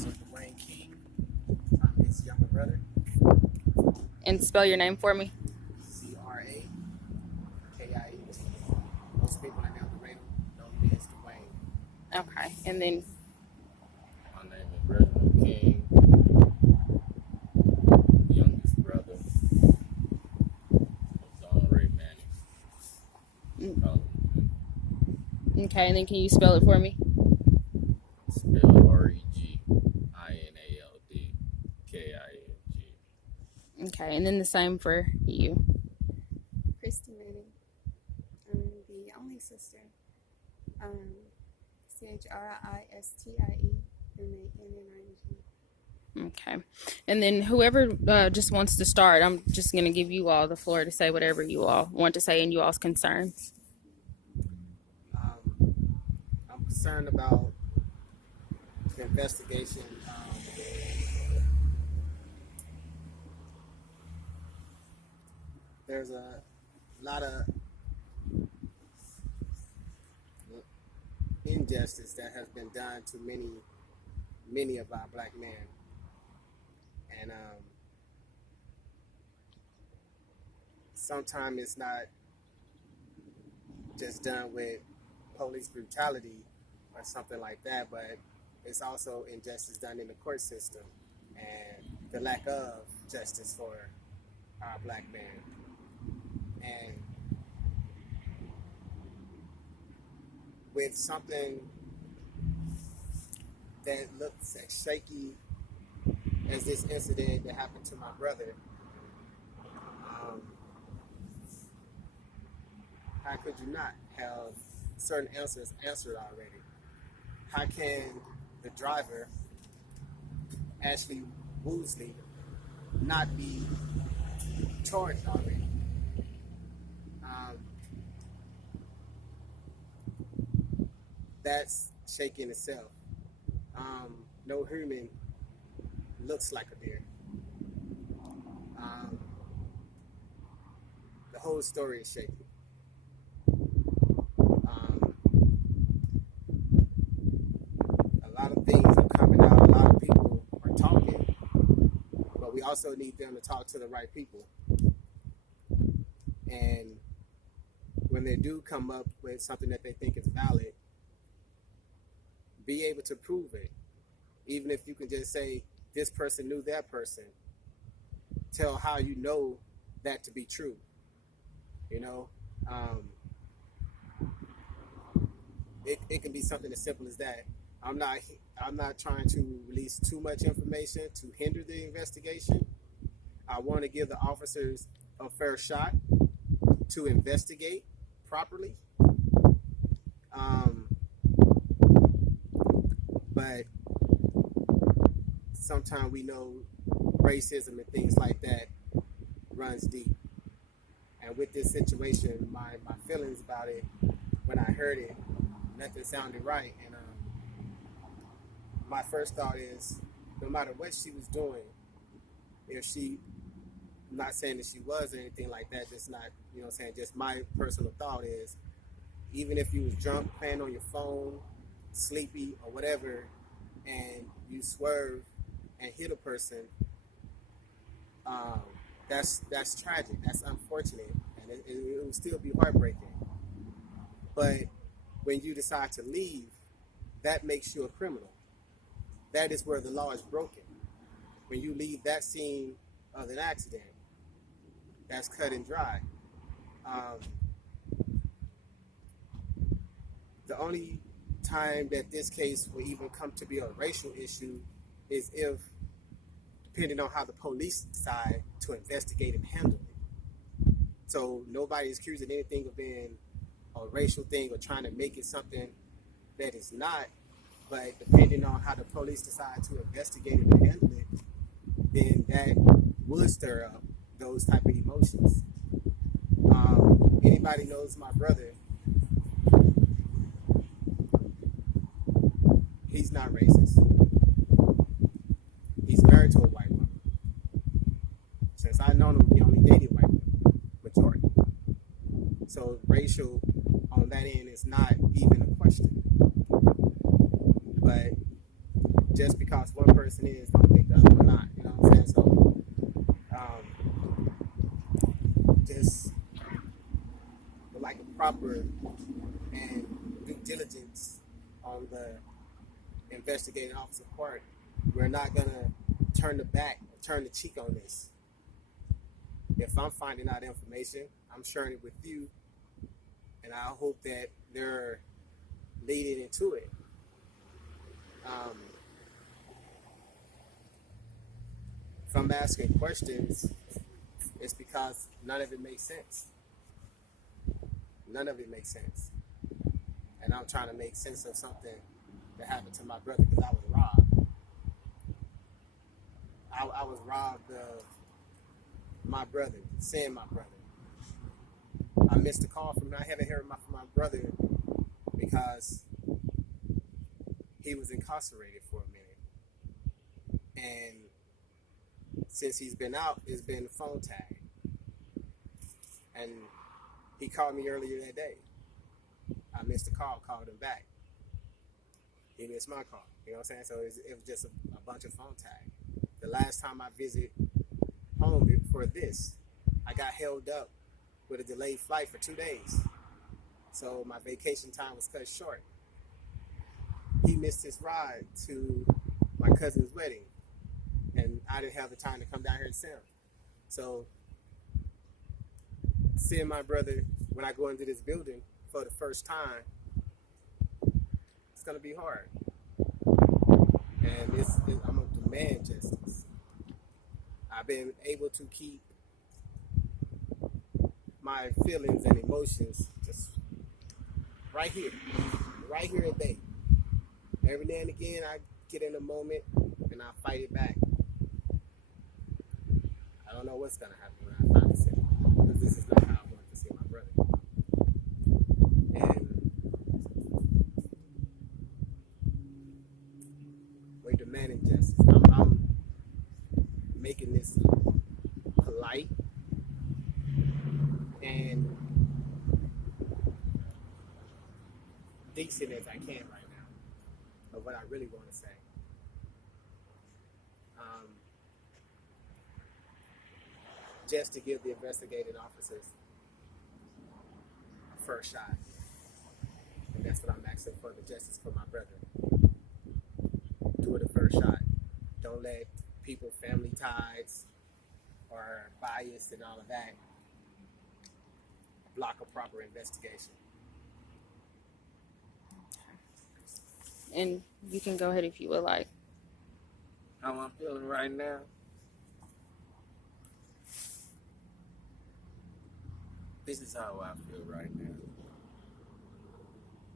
Officer Dwayne King. I'm his younger brother. And spell your name for me. Crakie. Most people in El Dorado know me as Dwayne. Okay. And then My name is Reginald King, youngest brother of Don Ray Manning. Call him okay, and then can you spell it for me? spelled REGINALDKING. Okay, and then the same for you. Christy Manning. I'm the only sister. CHRISTIEMANNING. Okay. And then whoever just wants to start, I'm just going to give you all the floor to say whatever you all want to say in you all's concerns. I'm concerned about the investigation. There's a lot of injustice that has been done to many of our black men. And sometimes it's not just done with police brutality or something like that, but it's also injustice done in the court system and the lack of justice for our black men. And with something that looks as shaky as this incident that happened to my brother, how could you not have certain answers answered already? How can the driver, Ashley Woosley, not be charged already? That's shaky in itself. No human looks like a deer. The whole story is shaky. A lot of things are coming out. A lot of people are talking, but we also need them to talk to the right people. And when they do come up with something that they think is valid, be able to prove it. Even if you can just say, this person knew that person, tell how you know that to be true. You know, it can be something as simple as that. I'm not trying to release too much information to hinder the investigation. I want to give the officers a fair shot to investigate properly. But sometimes we know racism and things like that runs deep. And with this situation, my feelings about it, when I heard it, nothing sounded right. And my first thought is, no matter what she was doing, if she, I'm not saying that she was or anything like that, just not, you know what I'm saying, just my personal thought is, even if you was drunk, playing on your phone, sleepy or whatever, and you swerve and hit a person, that's tragic, that's unfortunate, and it will still be heartbreaking. But when you decide to leave, that makes you a criminal. That is where the law is broken. When you leave that scene of an accident, that's cut and dry. The only time that this case will even come to be a racial issue is if, depending on how the police decide to investigate and handle it. So nobody's accusing anything of being a racial thing or trying to make it something that is not, but depending on how the police decide to investigate it and handle it, then that would stir up those type of emotions. Anybody knows my brother, he's not racist. He's married to a white woman. Since I've known him, he only dated white women, majority. So racial on that end is not even a question. But just because one person is, don't make the other one not. You know what I'm saying? So, just with like a proper and due diligence on the investigating officer part, we're not gonna turn the cheek on this. If I'm finding out information, I'm sharing it with you, and I hope that they're leading into it. If I'm asking questions, it's because none of it makes sense. None of it makes sense. And I'm trying to make sense of something that happened to my brother because I was robbed. I was robbed of my brother, seeing my brother. I missed a call from him. I haven't heard from my brother because he was incarcerated for a minute. And since he's been out, it's been phone tag. And he called me earlier that day. I missed a call, called him back. He missed my call. You know what I'm saying? So it was just a bunch of phone tag. The last time I visited home before this, I got held up with a delayed flight for 2 days. So my vacation time was cut short. He missed his ride to my cousin's wedding, and I didn't have the time to come down here and see him. So seeing my brother when I go into this building for the first time, it's gonna be hard. And I'm gonna demand justice. I've been able to keep my feelings and emotions just right here at bay. Every now and again, I get in a moment and I fight it back. I don't know what's gonna happen when I finally say it, because this is not how I want to see my brother. And we're demanding justice. I'm making this polite and decent as I can right now of what I really want to say. Just to give the investigating officers a first shot. And that's what I'm asking for, the justice for my brother. Do it a first shot. Don't let people, family ties, or bias and all of that block a proper investigation. And you can go ahead if you would like. How I'm feeling right now? This is how I feel right now.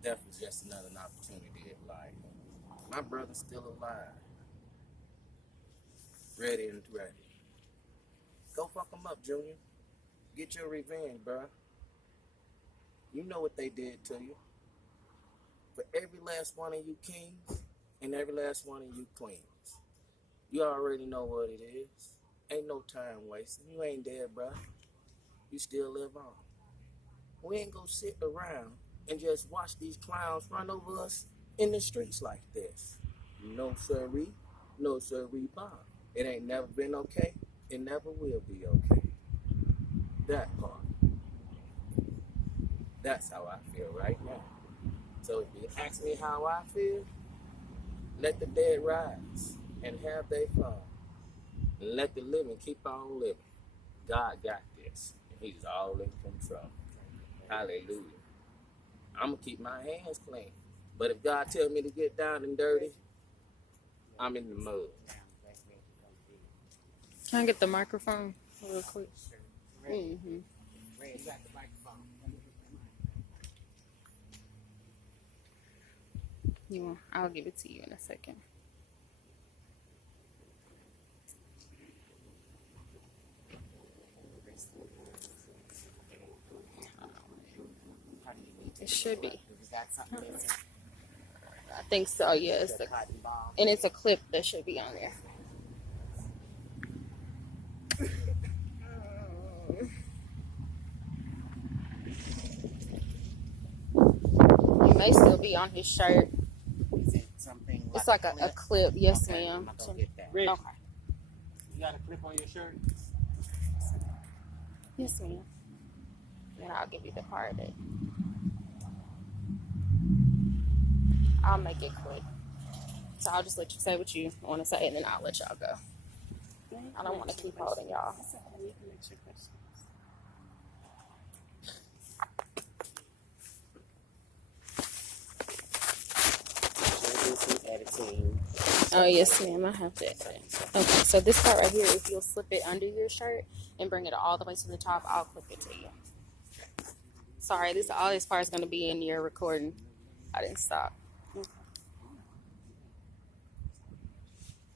Death is just another opportunity in life. My brother's still alive. Ready and ready. Go fuck him up, Junior. Get your revenge, bruh. You know what they did to you. For every last one of you kings and every last one of you queens. You already know what it is. Ain't no time wasting. You ain't dead, bruh. You still live on. We ain't gonna sit around and just watch these clowns run over us in the streets like this. No sirree, no sirree, Bob. It ain't never been okay. It never will be okay. That part. That's how I feel right now. So if you ask me how I feel, let the dead rise and have their fun. And let the living keep on living. God got this. And he's all in control. Hallelujah. I'm going to keep my hands clean. But if God tells me to get down and dirty, I'm in the mud. Can I get the microphone real quick? Mm-hmm. Ray, got the microphone. I'll give it to you in a second. It should be. Is that something that's I think so, yeah. And it's a clip that should be on there. It may still be on his shirt. Is it something It's like a clip. Yes, Okay, ma'am. I'm gonna get that. Rick, Okay. you got a clip on your shirt? Yes, ma'am. And I'll give you the card. I'll make it quick. So I'll just let you say what you want to say, and then I'll let y'all go. I don't want to keep holding y'all. Editing. Oh, yes, ma'am. I have to edit. Okay, so this part right here, if you'll slip it under your shirt and bring it all the way to the top, I'll clip it to you. Sorry, all this part is going to be in your recording. I didn't stop. Okay.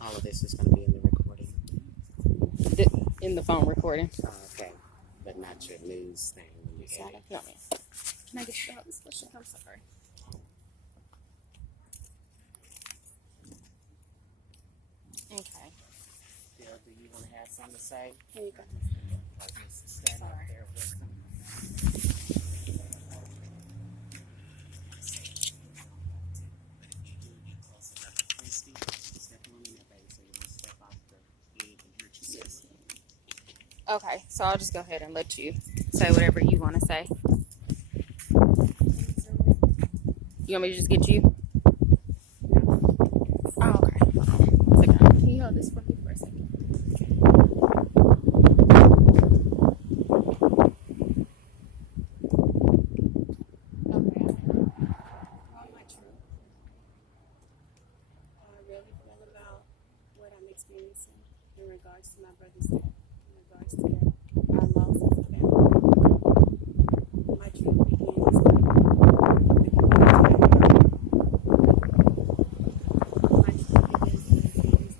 All of this is going to be in the recording. In the phone recording. Oh, okay, but not your news thing when you edit. No, ma'am. Can I get you out this question? I'm sorry. Okay. Bill, do you want to have something to say? Here you go. Stand up there with them. Okay, so I'll just go ahead and let you say whatever you want to say. You want me to just get you? Oh, okay. Can you hold this for me for a second? Experiencing in regards to my brother's death, in regards to our loss as a family. My truth begins with the community. My truth begins with the institutions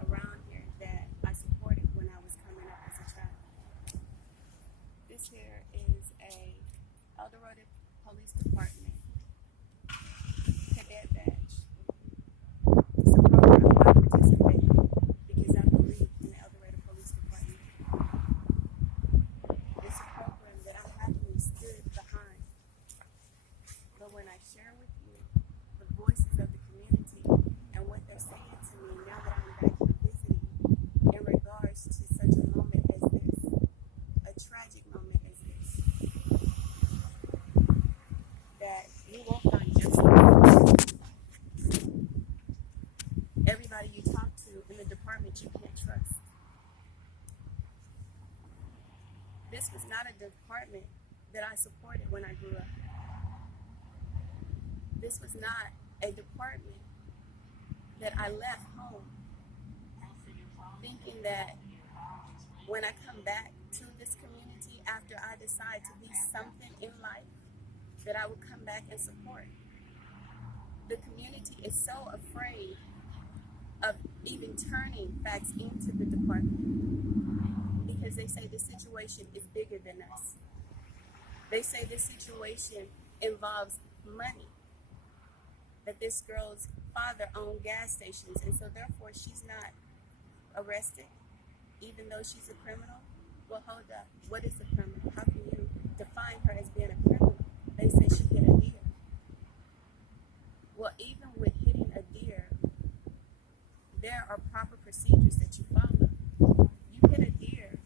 around here that I supported when I was coming up as a child. This here is a El Dorado Police Department cadet badge. It's a program I participated in because I believe in the El Dorado Police Department. It's a program that I happily stood behind. But when I share with you the voices of the community and what they're saying to me now that I'm back here visiting in regards to such a moment as this, a tragic moment as this, that you won't find justice. Everybody you talk to in the department you can't trust. This was not a department that I supported when I grew up. This was not a department that I left home thinking that when I come back to this community after I decide to be something in life, that I would come back and support. The community is so afraid of even turning facts into the department because they say this situation is bigger than us. They say this situation involves money, that this girl's father owned gas stations, and so therefore she's not arrested even though she's a criminal. Well, hold up. What is a criminal? How can you define her as being a criminal? They say she hit a deer. Well, even with hitting a deer, there are proper procedures that you follow. You hit a deer,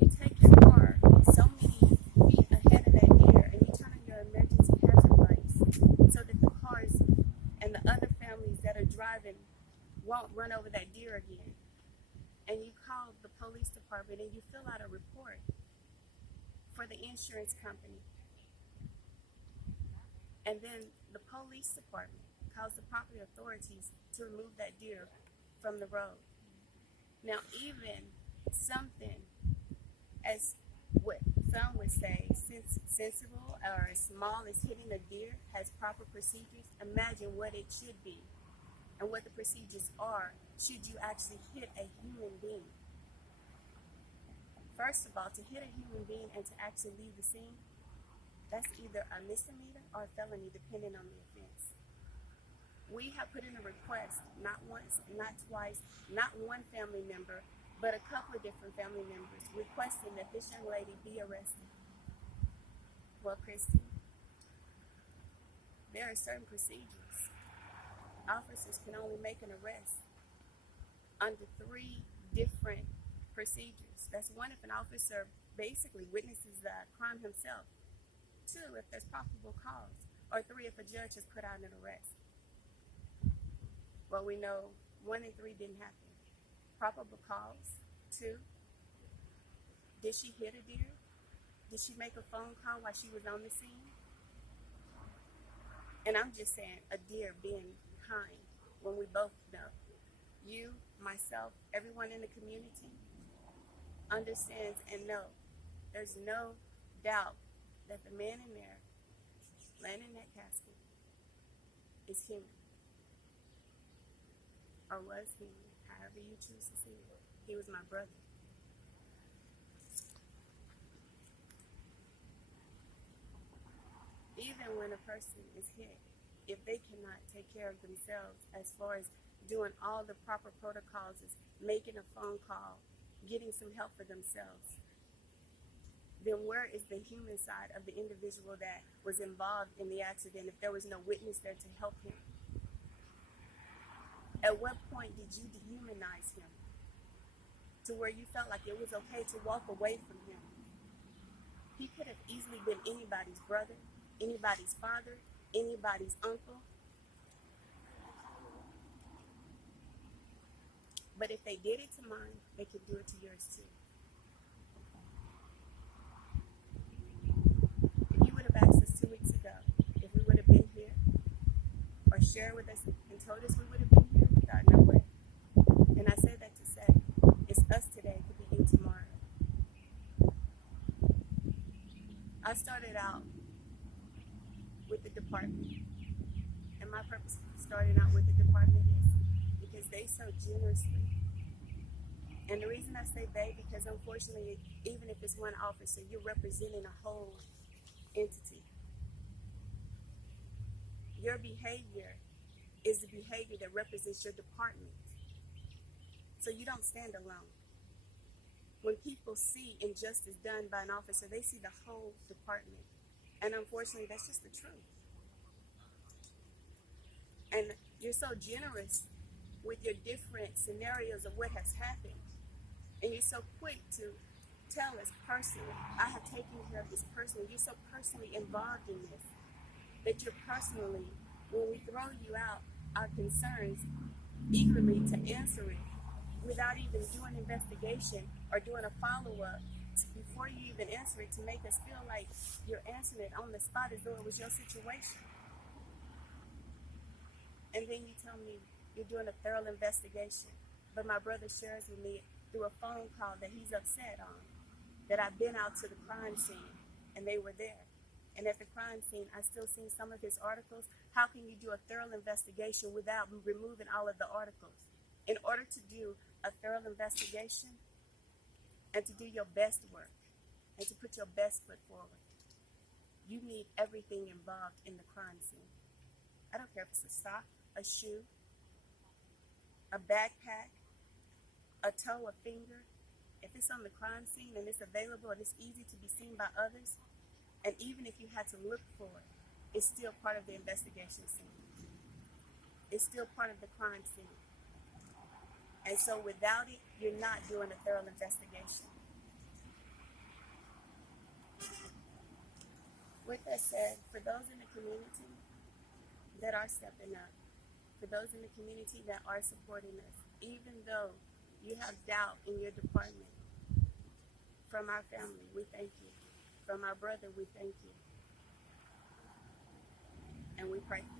you take your car so many feet ahead of that deer and you turn on your emergency hazard lights so that the cars and the other families that are driving won't run over that deer again. And you call the police department and you fill out a report for the insurance company. And then the police department calls the property authorities to remove that deer from the road. Now, even something as what some would say sensible or as small as hitting a deer has proper procedures. Imagine what it should be and what the procedures are should you actually hit a human being. First of all, to hit a human being and to actually leave the scene, that's either a misdemeanor or a felony, depending on the offense. We have put in a request, not once, not twice, not one family member, but a couple of different family members requesting that this young lady be arrested. Well, Christy, there are certain procedures officers can only make an arrest under 3 different procedures. That's 1, if an officer basically witnesses the crime himself. 2, if there's probable cause. Or 3, if a judge has put out an arrest. Well, we know 1 and 3 didn't happen. Probable cause. 2, did she hit a deer? Did she make a phone call while she was on the scene? And I'm just saying, a deer being kind, when we both know, you, myself, everyone in the community understands and know there's no doubt that the man in there, laying in that casket, is human. Or was human, however you choose to see it. He was my brother. Even when a person is hit, if they cannot take care of themselves as far as doing all the proper protocols, as making a phone call, getting some help for themselves, then where is the human side of the individual that was involved in the accident if there was no witness there to help him? At what point did you dehumanize him to where you felt like it was okay to walk away from him? He could have easily been anybody's brother, anybody's father, anybody's uncle. But if they did it to mine, they could do it to yours too. If you would have asked us 2 weeks ago if we would have been here, or shared with us and told us we would have been here, we thought, no way. And I say that to say, it's us today could be you tomorrow. I started out with the department, and my purpose for starting out with the department is because they so generously, and the reason I say they, because unfortunately, even if it's one officer, you're representing a whole entity. Your behavior is the behavior that represents your department. So you don't stand alone. When people see injustice done by an officer, they see the whole department. And unfortunately, that's just the truth. And you're so generous with your different scenarios of what has happened. And you're so quick to tell us personally, I have taken care of this personally. You're so personally involved in this that you're personally, when we throw you out our concerns, eagerly to answer it without even doing investigation or doing a follow-up before you even answer it, to make us feel like you're answering it on the spot as though it was your situation. And then you tell me you're doing a thorough investigation, but my brother shares with me through a phone call that he's upset on, that I've been out to the crime scene and they were there. And at the crime scene, I still see some of his articles. How can you do a thorough investigation without removing all of the articles? In order to do a thorough investigation and to do your best work and to put your best foot forward, you need everything involved in the crime scene. I don't care if it's a sock, a shoe, a backpack, a toe, a finger. If it's on the crime scene and it's available and it's easy to be seen by others, and even if you had to look for it, it's still part of the investigation scene. It's still part of the crime scene. And so without it, you're not doing a thorough investigation. With that said, for those in the community that are stepping up, for those in the community that are supporting us, even though you have doubt in your department, from our family, we thank you. From our brother, we thank you. And we pray for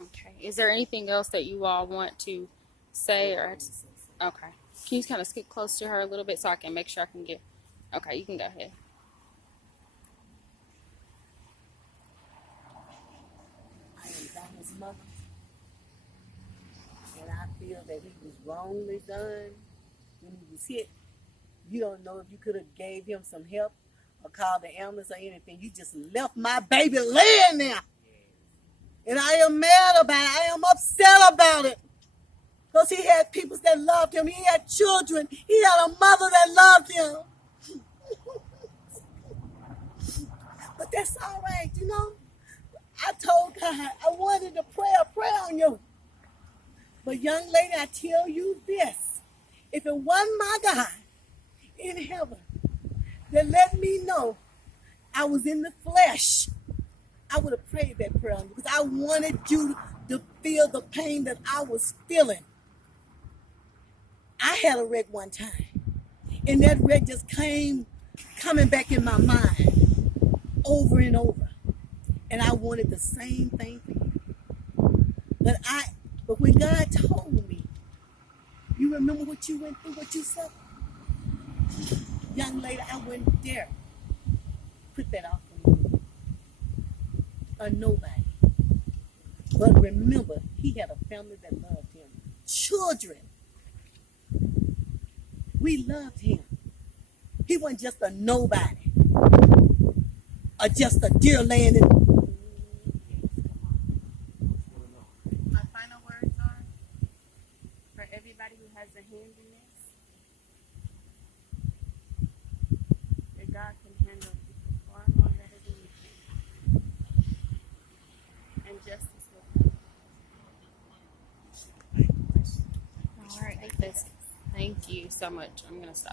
you. Okay. Is there anything else that you all want to say? Or okay. Can you kind of skip close to her a little bit so I can make sure I can get... Okay, you can go ahead. I am Donna's mother, and I feel that he was wrongly done when he was hit. You don't know if you could have gave him some help or called the ambulance or anything. You just left my baby laying there. And I am mad about it. I am upset about it. Because he had people that loved him. He had children. He had a mother that loved him. But that's all right, you know. I told God I wanted to pray a prayer on you. But young lady, I tell you this. If it wasn't my God in heaven that let me know I was in the flesh, I would have prayed that prayer on you because I wanted you to feel the pain that I was feeling. I had a wreck one time, and that wreck just coming back in my mind over and over. And I wanted the same thing for you. But when God told me, you remember what you went through, what you suffered? Young lady, I wouldn't dare put that off on you. Or nobody. But remember, he had a family that loved him. Children. We loved him. He wasn't just a nobody. Or just a deer laying in. My final words are for everybody who has a hand in this, that God can handle people far more better than you can. And justice will come. All right. Thank you so much. I'm going to stop.